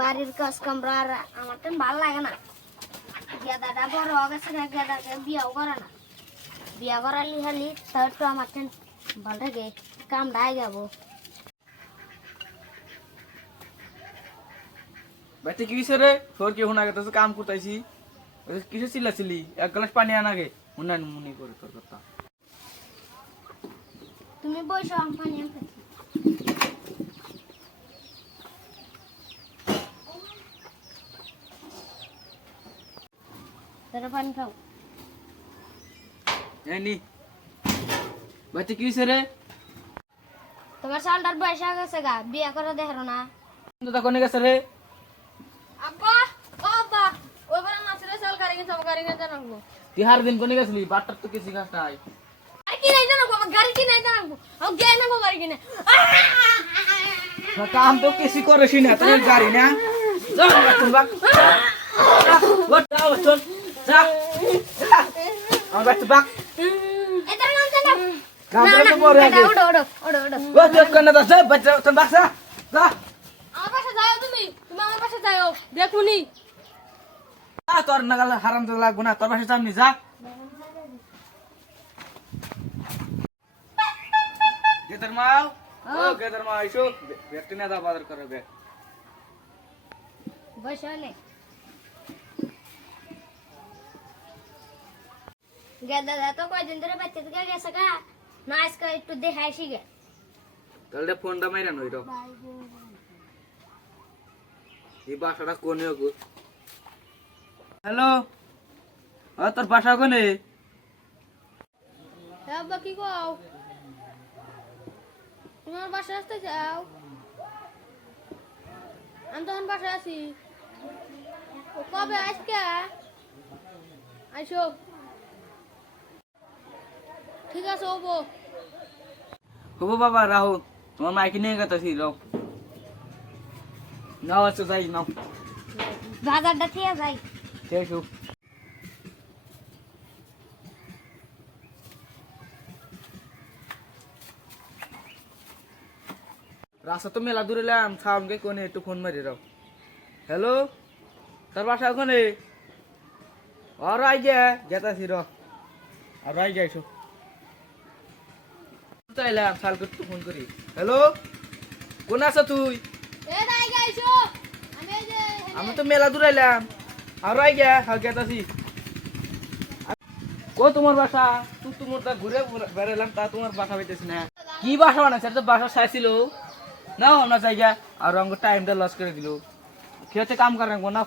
বাড়ির কাজ কামরা আর আমার তো ভালো লাগে না। গেদাটা বড় হয়ে গেছে, গেদাকে বিয়াও করে না। বিয়া করালি খালি তার তো আমার তো ভালো লাগে, কামটা আই যাবো। বাড়িতে কি হয়েছে রে? তোর কি শোনা গেছে কাম করতেছি? কিছু চিল্লাছিলি? এক গ্লাস পানি আনাগে মনে মনে করে তোর কথা। তুমি বসো, আমি পানি আনতেছি। তোরা পানি খাও। নি বাড়িতে কি হয়েছে রে? তোমার সালটার বয়স হয়ে গেছে গা, বিয়া করে দেখো না। দাদা কোনে গেছে রে? আব্বা ও আব্বা ওই বড় মাছের সাল কারি গেছে আমার গাড়ি না জানাবো তুই হার দিন কোনে গেছিলি? বাট্টার তো কিছু গাছ নাই। আর কি নাই জানাবো আমার গাড়ি কি নাই জানাবো ও গে না গাড়ি কিনে কাম তো কিছু করিস না, তোর গাড়ি না। যা বাটুন বাক। চল যা। আমার বাচ্চা বাক। এটা নাম জানো? কাম তো করে আগে। ওড়ো ওড়ো ওড়ো ওড়ো। ও তুই কোনে যাস? বাচ্চা তোর বাক যা। যা। আমার পাশে যাও তুমি আমার পাশে যাও দেখুনি তোর নাগাল হারাম তো লাগবো না, তোর বাসা সামনে যা। গেদার মাও, ও গেদার মা আইসো, ব্যক্তি না দা বাজার করে বে। বসো নে। গেদা তো কয়দিন ধরে বাচ্চা থেকে গেছে গা, না আজকে একটু দেখাইছি গে। তাহলে ফোনটা মাইরা নইরো। এই বাসাটা কোনে গো? হ্যালো, তোর বাসা কোনে? হ্যাঁ আব্বা কি কও তোমার বাসায় আসতে চাও? আমি তখন বাসায় আছি। ও কবে আজকে আইসো ঠিক আছে ওবো হবো বাবা রাহো, তোমার মাইকে নিয়ে গেছি রাও। নাও আচ্ছা যাই নাও। বাজারটা থেকে যাই। শেষ হোক। রাস্তা তো মেলা দূরে এলাম, সাউন্ডকে কোনে একটু ফোন মারি রাও। হ্যালো, তোর বাসা ওখানে? আর আই যেতাছি র, আর আই যাইছো। তাইলাম সাল করতে ফোন করি। হ্যালো, কোন আছো তুই? এ দাই গাইছো আমি এই যে আমি তো মেলা দূরে এলাম, আর আই যেতাছি। কো তোমার বাসা? তুই তোমার তা ঘুরে বেড়ালাম, তা তোমার বাসা পাইতেছি না। কি বাসা বানাচ্ছে? তো বাসা চাইছিল না, আমরা জায়গা আর আমাকে টাইমটা লস করে দিল। কি হচ্ছে কাম করেন না,